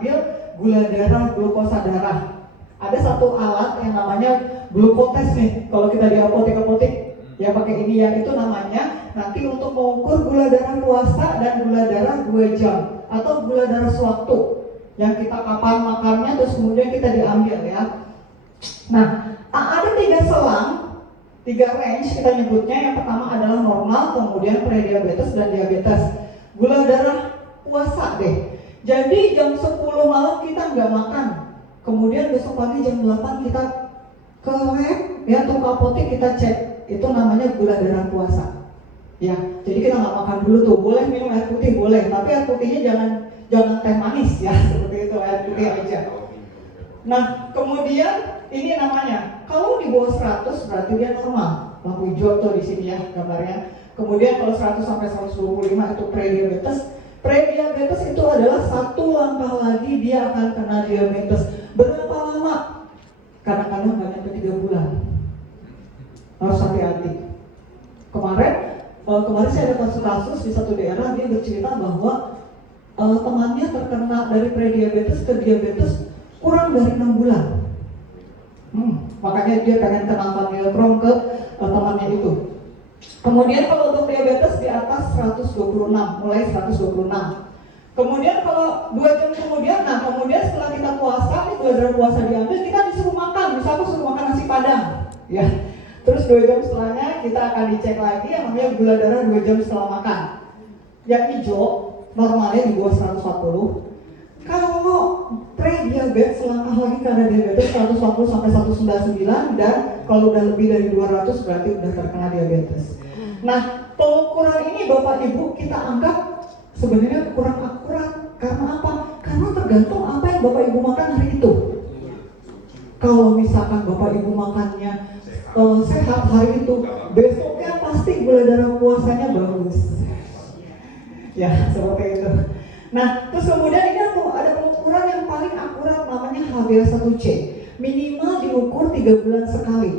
ambil gula darah, glukosa darah. Ada satu alat yang namanya glukotes nih, kalau kita di apotek-apotek ya pakai ini ya, itu namanya nanti untuk mengukur gula darah puasa dan gula darah 2 jam atau gula darah sewaktu yang kita kapan makannya terus kemudian kita diambil ya. Nah, ada 3 selang, 3 range kita nyebutnya. Yang pertama adalah normal, kemudian prediabetes dan diabetes. Gula darah puasa deh. Jadi jam 10 malam kita nggak makan, kemudian besok pagi jam 8 kita ke lab ya atau ke apotek kita cek, itu namanya gula darah puasa. Ya, jadi kita nggak makan dulu tuh, boleh minum air putih boleh, tapi air putihnya jangan teh manis ya, seperti itu, air putih aja. Nah, kemudian ini namanya, kalau di bawah 100 berarti dia normal, lampu hijau tuh di sini ya gambarnya. Kemudian kalau 100 sampai 125 itu prediabetes. Prediabetes itu adalah satu langkah lagi dia akan kena diabetes. Berapa lama? Kadang-kadang nggak sampai 3 bulan. Harus hati-hati. Kemarin saya ada kasus di satu daerah, dia bercerita bahwa temannya terkena dari prediabetes ke diabetes kurang dari 6 bulan. Makanya dia pengen kenalkan Milgrom ke temannya itu. Kemudian kalau untuk diabetes di atas 126, mulai 126. Kemudian kalau 2 jam kemudian, kemudian setelah kita puasa, gula darah puasa diambil, kita disuruh makan, misalnya suruh makan nasi padang, ya. Terus 2 jam setelahnya kita akan dicek lagi yang namanya gula darah 2 jam setelah makan. Yang hijau normalnya di bawah 140. Kalau prediabetes selangkah lagi karena diabetes 140 sampai 199, dan kalau udah lebih dari 200 berarti udah terkena diabetes. Nah, pengukuran ini Bapak Ibu kita anggap sebenarnya kurang akurat. Karena apa? Karena tergantung apa yang Bapak Ibu makan hari itu. Kalau misalkan Bapak Ibu makannya sehat hari itu, besoknya pasti gula darah puasanya bagus. Ya, seperti itu. Nah, terus kemudian ini ada pengukuran yang paling akurat namanya HbA1c. Minimal diukur 3 bulan sekali.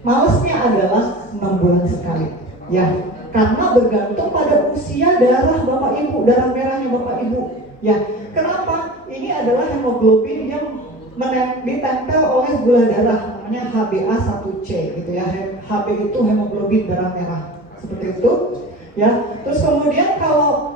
Malesnya adalah 6 bulan sekali. Ya, karena bergantung pada usia darah Bapak Ibu, darah merahnya Bapak Ibu. Ya, kenapa? Ini adalah hemoglobin yang ditempel oleh gula darah, namanya HbA1c gitu ya. Hb itu hemoglobin darah merah. Seperti itu. Ya, terus kemudian kalau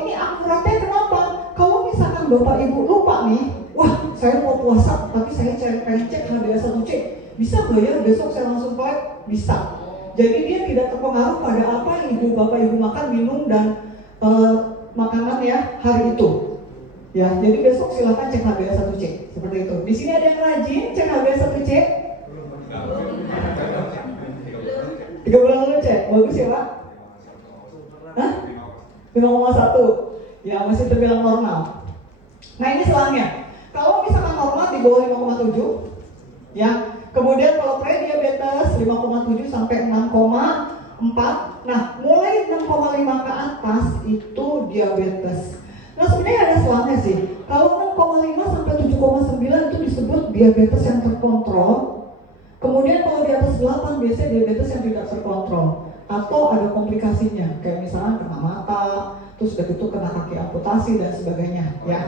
ini akuratnya kenapa? Kalau misalkan Bapak Ibu lupa nih, wah saya mau puasa tapi saya pengen cek HbA1c, bisa nggak ya besok saya langsung lab? Bisa. Jadi dia tidak terpengaruh pada apa yang Bapak Ibu makan, minum dan makanan ya hari itu. Ya, jadi besok silakan cek HbA1c seperti itu. Di sini ada yang rajin cek HbA1c? 3 bulan lalu cek, bagus ya Pak? Hah? 5,1. Ya, masih terbilang normal. Nah, ini selangnya. Kalau misalkan normal di bawah 5,7, ya. Kemudian kalau prediabetes 5,7 sampai 6,4. Nah, mulai 6,5 ke atas itu diabetes. Nah, sebenarnya ada selangnya sih. Kalau 6,5 sampai 7,9 itu disebut diabetes yang terkontrol. Kemudian kalau di atas 8 biasanya diabetes yang tidak terkontrol atau ada komplikasinya, kayak misalnya kena mata, terus udah gitu kena kaki amputasi dan sebagainya, ya.